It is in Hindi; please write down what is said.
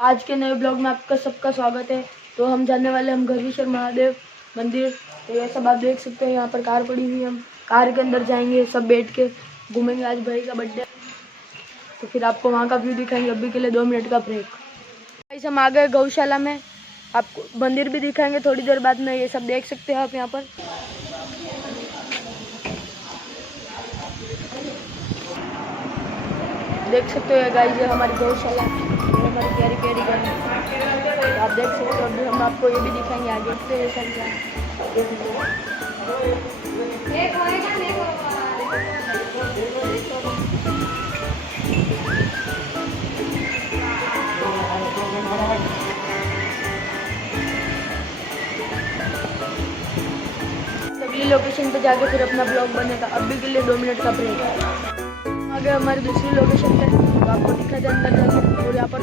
आज के नए ब्लॉग में आपका सबका स्वागत है। तो हम जाने वाले हम घरवीश्वर महादेव मंदिर। तो ये सब आप देख सकते हैं, यहाँ पर कार पड़ी हुई है। हम कार के अंदर जाएंगे, सब बैठ के घूमेंगे। आज भाई का बर्थडे, तो फिर आपको वहाँ का व्यू दिखाएंगे। अभी के लिए 2 मिनट का ब्रेक। गाइस हम आ गए गौशाला में, आपको मंदिर भी दिखाएंगे थोड़ी देर बाद में। ये सब देख सकते हैं आप यहाँ पर। देख सकते हो गाइस, ये हमारी गौशाला, ये हमारी प्यारी प्यारी गाय। आप देख सकते हो। अभी हम आपको ये भी दिखाएंगे आगे से। ये सब अगली लोकेशन पे जाके फिर अपना ब्लॉग बनेगा। अभी के लिए 2 मिनट का ब्रेक। आगे हमारी दूसरी लोकेशन पे, तो आपको दिखा दे अंदर जाके। और यहाँ पर